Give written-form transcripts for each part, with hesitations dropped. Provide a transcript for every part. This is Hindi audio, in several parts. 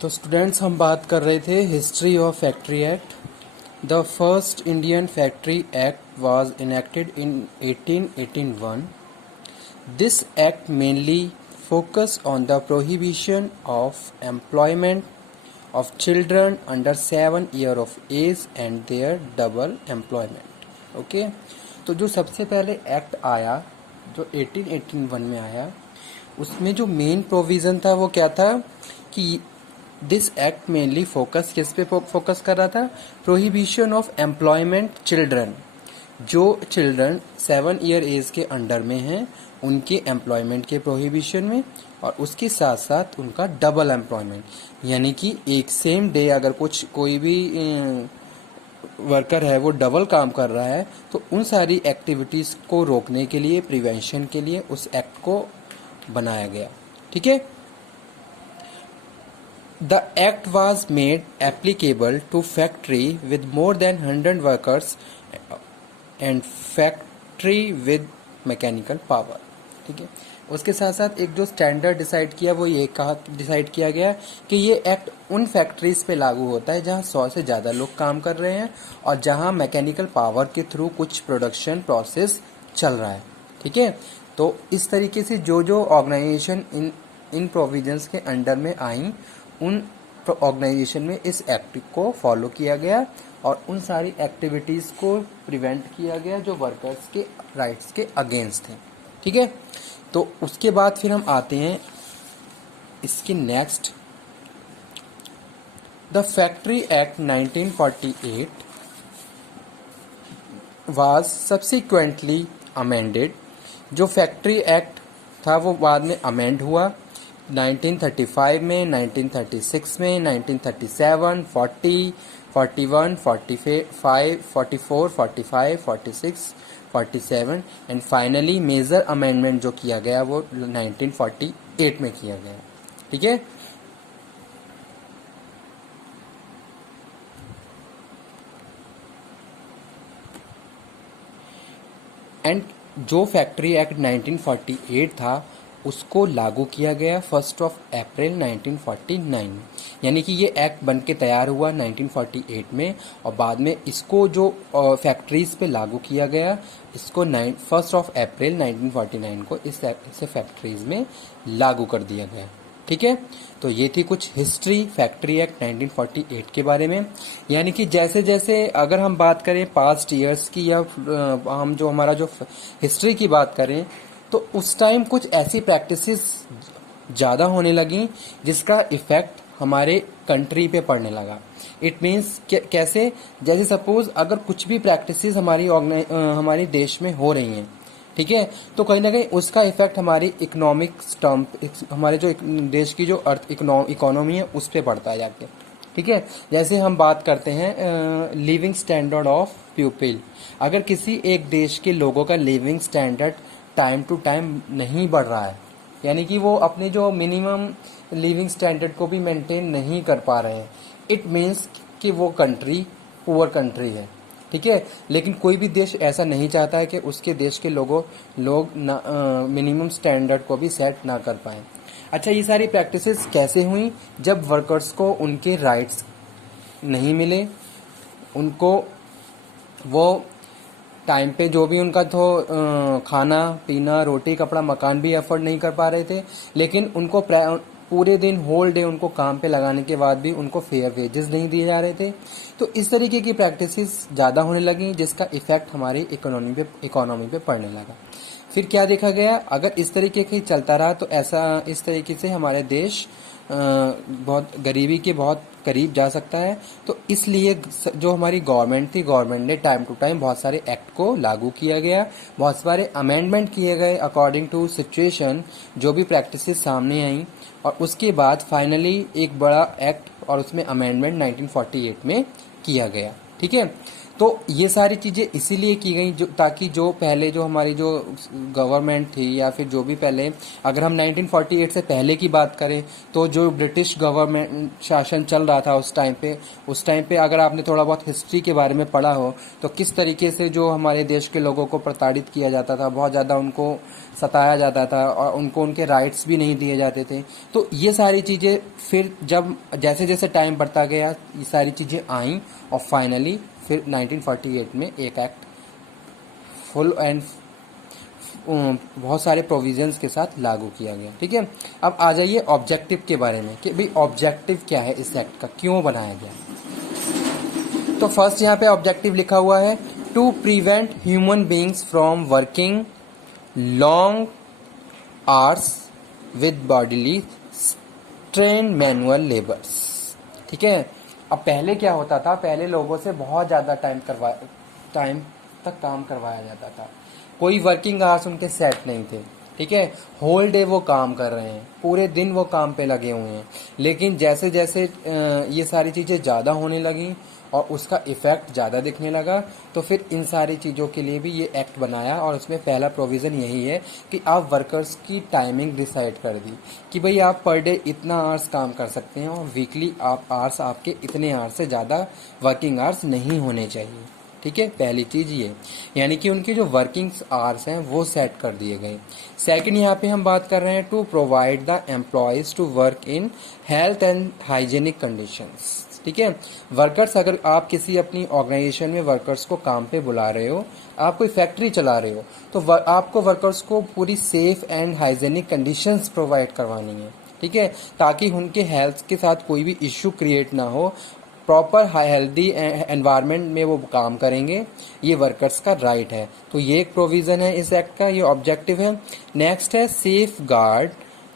तो स्टूडेंट्स हम बात कर रहे थे history of factory act. The first Indian factory act was enacted in 1881। This act mainly focus on the prohibition of employment of children under 7 years of age and their double employment। Okay, तो जो सबसे पहले एक्ट आया जो 1881 में आया, उसमें जो मेन प्रोविज़न था वो क्या था कि दिस एक्ट मेनली फोकस किस पे फोकस कर रहा था? Prohibition of employment children. जो चिल्ड्रन 7 ईयर एज के अंडर में हैं उनके एम्प्लॉयमेंट के प्रोहिबिशन में, और उसके साथ साथ उनका डबल एम्प्लॉयमेंट, यानी कि एक सेम डे अगर कोई भी वर्कर है वो डबल काम कर रहा है तो उन सारी एक्टिविटीज़ को रोकने के लिए, प्रिवेंशन के लिए उस एक्ट को बनाया गया। ठीक है। The act was made applicable to factory with more than 100 workers and factory with mechanical power। ठीक है। उसके साथ साथ एक जो स्टैंडर्ड डिसाइड किया वो ये डिसाइड किया गया कि ये एक्ट उन फैक्ट्रीज पे लागू होता है जहां 100 से ज़्यादा लोग काम कर रहे हैं और जहां मैकेनिकल पावर के थ्रू कुछ प्रोडक्शन प्रोसेस चल रहा है। ठीक है। तो इस तरीके से जो जो ऑर्गेनाइजेशन इन प्रोविजंस के अंडर में आई, उन ऑर्गेनाइजेशन में इस एक्ट को फॉलो किया गया और उन सारी एक्टिविटीज़ को प्रिवेंट किया गया जो वर्कर्स के राइट्स के अगेंस्ट हैं। ठीक है। तो उसके बाद फिर हम आते हैं इसके next, the factory act 1948 was subsequently amended. जो फैक्ट्री एक्ट था वो बाद में अमेंड हुआ 1935 में, 1936 में, 1937, 40, 41, 45, 44, 45, 46, 47 एंड फाइनली मेजर अमेंडमेंट जो किया गया वो 1948 में किया गया। ठीक है। एंड जो फैक्ट्री एक्ट 1948 था उसको लागू किया गया 1 अप्रैल 1949, यानी कि ये एक्ट बन के तैयार हुआ 1948 में और बाद में इसको जो फैक्ट्रीज पे लागू किया गया इसको 1 अप्रैल 1949 को इस फैक्ट्रीज में लागू कर दिया गया। ठीक है। तो ये थी कुछ हिस्ट्री फैक्ट्री एक्ट 1948 के बारे में। यानी कि जैसे जैसे अगर हम बात करें पास्ट ईयर्स की या हम जो हमारा जो हिस्ट्री की बात करें तो उस टाइम कुछ ऐसी प्रैक्टिसेस ज़्यादा होने लगी जिसका इफ़ेक्ट हमारे कंट्री पे पड़ने लगा। इट मीन्स कैसे? जैसे सपोज अगर कुछ भी प्रैक्टिसेस हमारी देश में हो रही हैं, ठीक है, तो कहीं ना कहीं उसका इफेक्ट हमारी इकोनॉमिक हमारे जो देश की जो इकोनॉमी है उस पर पड़ता है जाके। ठीक है। जैसे हम बात करते हैं लिविंग स्टैंडर्ड ऑफ पीपल। अगर किसी एक देश के लोगों का living standard time to time नहीं बढ़ रहा है, यानी कि वो अपने जो मिनिमम लिविंग स्टैंडर्ड को भी मेंटेन नहीं कर पा रहे हैं, इट मीन्स कि वो कंट्री पुअर कंट्री है। ठीक है। लेकिन कोई भी देश ऐसा नहीं चाहता है कि उसके देश के लोग मिनिमम स्टैंडर्ड को भी सेट ना कर पाए। अच्छा, ये सारी प्रैक्टिसेस कैसे हुई? जब वर्कर्स को उनके राइट्स नहीं मिले, उनको वो टाइम पे जो भी उनका तो खाना पीना रोटी कपड़ा मकान भी अफोर्ड नहीं कर पा रहे थे, लेकिन उनको पूरे दिन होल डे उनको काम पे लगाने के बाद भी उनको फेयर वेजेस नहीं दिए जा रहे थे। तो इस तरीके की प्रैक्टिसेस ज़्यादा होने लगी जिसका इफेक्ट हमारी इकोनॉमी पे पड़ने लगा। फिर क्या देखा गया? अगर इस तरीके से चलता रहा तो इस तरीके से हमारे देश बहुत गरीबी के बहुत करीब जा सकता है। तो इसलिए जो हमारी गवर्नमेंट थी, गवर्नमेंट ने टाइम टू टाइम बहुत सारे एक्ट को लागू किया गया, बहुत सारे अमेंडमेंट किए गए अकॉर्डिंग टू सिचुएशन, जो भी प्रैक्टिसेस सामने आई, और उसके बाद फाइनली एक बड़ा एक्ट और उसमें अमेंडमेंट 1948 में किया गया। ठीक है। तो ये सारी चीज़ें इसीलिए की गई जो ताकि जो पहले जो हमारी जो गवर्नमेंट थी या फिर जो भी पहले, अगर हम 1948 से पहले की बात करें तो जो ब्रिटिश गवर्नमेंट शासन चल रहा था उस टाइम पे अगर आपने थोड़ा बहुत हिस्ट्री के बारे में पढ़ा हो तो किस तरीके से जो हमारे देश के लोगों को प्रताड़ित किया जाता था, बहुत ज़्यादा उनको सताया जाता था और उनको उनके राइट्स भी नहीं दिए जाते थे। तो ये सारी चीज़ें फिर जब जैसे जैसे टाइम बढ़ता गया ये सारी चीज़ें आईं और फाइनली फिर 1948 में एक एक्ट फुल एंड बहुत सारे प्रोविजंस के साथ लागू किया गया। ठीक है, अब आ जाइए ऑब्जेक्टिव के बारे में कि भाई ऑब्जेक्टिव क्या है इस एक्ट का, क्यों बनाया गया। तो फर्स्ट यहाँ पे ऑब्जेक्टिव लिखा हुआ है to prevent human beings from working long hours with bodily strain manual labours. ठीक है, अब पहले क्या होता था, पहले लोगों से बहुत ज़्यादा टाइम तक काम करवाया जाता था, कोई वर्किंग आवर्स उनके सेट नहीं थे। ठीक है, होल डे वो काम कर रहे हैं, पूरे दिन वो काम पे लगे हुए हैं। लेकिन जैसे जैसे ये सारी चीज़ें ज़्यादा होने लगी और उसका इफ़ेक्ट ज़्यादा दिखने लगा तो फिर इन सारी चीज़ों के लिए भी ये एक्ट बनाया और उसमें पहला प्रोविज़न यही है कि आप वर्कर्स की टाइमिंग डिसाइड कर दी कि भाई आप पर डे इतना आवर्स काम कर सकते हैं और वीकली आप आवर्स आपके इतने आवर्स से ज़्यादा वर्किंग आवर्स नहीं होने चाहिए। ठीक है, पहली चीज़ ये, यानी कि उनके जो वर्किंग आवर्स हैं वो सेट कर दिए गए। सेकंड यहाँ पे हम बात कर रहे हैं to provide the employees to work in health and hygienic conditions. ठीक है, वर्कर्स, अगर आप किसी अपनी ऑर्गेनाइजेशन में वर्कर्स को काम पे बुला रहे हो, आप कोई फैक्ट्री चला रहे हो तो आपको वर्कर्स को पूरी safe and hygienic conditions provide करवानी है। ठीक है, ताकि उनके हेल्थ के साथ कोई भी इश्यू क्रिएट ना हो, प्रॉपर हेल्दी एनवायरनमेंट में वो काम करेंगे, ये वर्कर्स का राइट है। तो ये एक प्रोविज़न है इस एक्ट का, ये ऑब्जेक्टिव है। नेक्स्ट है safe guard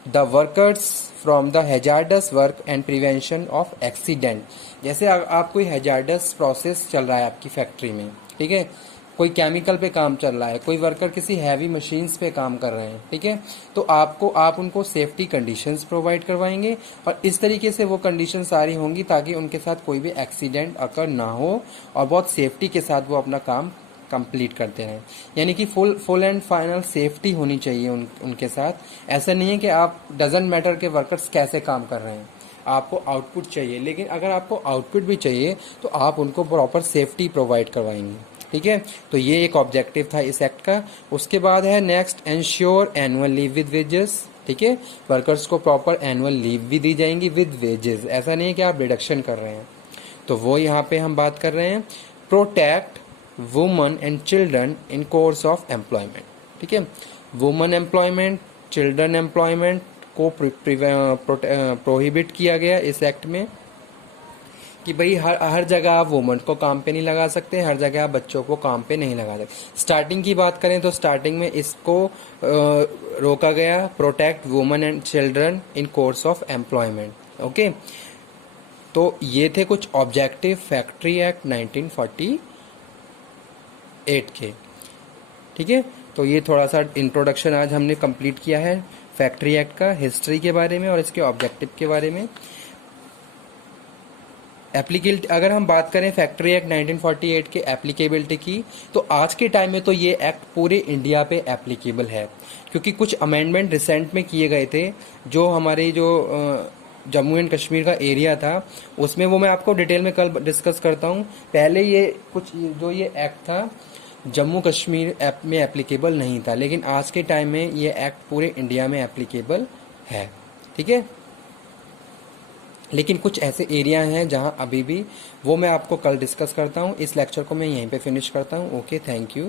the workers from the hazards work and prevention of accident. जैसे आप कोई हैजार्डस प्रोसेस चल रहा है आपकी फैक्ट्री में, ठीक है, कोई केमिकल पे काम चल रहा है, कोई वर्कर किसी हैवी मशीन्स पे काम कर रहे हैं, ठीक है, तो आप उनको सेफ्टी कंडीशंस प्रोवाइड करवाएंगे और इस तरीके से वो कंडीशन सारी होंगी ताकि उनके साथ कोई भी एक्सीडेंट अकर ना हो और बहुत सेफ्टी के साथ वो अपना काम कंप्लीट करते हैं। यानी कि फुल एंड फाइनल सेफ्टी होनी चाहिए उनके साथ। ऐसा नहीं है कि आप डजंट मैटर के वर्कर्स कैसे काम कर रहे हैं, आपको आउटपुट चाहिए, लेकिन अगर आपको आउटपुट भी चाहिए तो आप उनको प्रॉपर सेफ्टी प्रोवाइड करवाएंगे। ठीक है, तो ये एक ऑब्जेक्टिव था इस एक्ट का। उसके बाद है next ensure annual leave with wages. ठीक है, वर्कर्स को प्रॉपर एनुअल लीव भी दी जाएंगी विद वेजेस, ऐसा नहीं है कि आप रिडक्शन कर रहे हैं। तो वो यहाँ पे हम बात कर रहे हैं protect woman and children in course of employment. ठीक है, वुमन एम्प्लॉयमेंट, चिल्ड्रन एम्प्लॉयमेंट को प्रोहिबिट किया गया इस एक्ट में कि भाई हर जगह आप वुमन को काम पे नहीं लगा सकते, हर जगह आप बच्चों को काम पे नहीं लगा सकते। स्टार्टिंग की बात करें तो स्टार्टिंग में इसको रोका गया, protect woman and children in course of employment. Okay, तो ये थे कुछ ऑब्जेक्टिव फैक्ट्री एक्ट 1948 के। ठीक है, तो ये थोड़ा सा इंट्रोडक्शन आज हमने कंप्लीट किया है फैक्ट्री एक्ट का, हिस्ट्री के बारे में और इसके ऑब्जेक्टिव के बारे में। एप्लीकेबिलिटी, अगर हम बात करें फैक्ट्री एक्ट 1948 के एप्लीकेबिलिटी की, तो आज के टाइम में तो ये एक्ट पूरे इंडिया पे एप्लीकेबल है, क्योंकि कुछ अमेंडमेंट रिसेंट में किए गए थे जो हमारे जो जम्मू एंड कश्मीर का एरिया था उसमें, वो मैं आपको डिटेल में कल डिस्कस करता हूँ। पहले ये कुछ जो ये एक्ट था जम्मू कश्मीर में एप्लीकेबल नहीं था, लेकिन आज के टाइम में ये एक्ट पूरे इंडिया में एप्लीकेबल है। ठीक है, लेकिन कुछ ऐसे एरिया हैं जहां अभी भी, वो मैं आपको कल डिस्कस करता हूं। इस लेक्चर को मैं यहीं पे फिनिश करता हूं। Okay, thank you.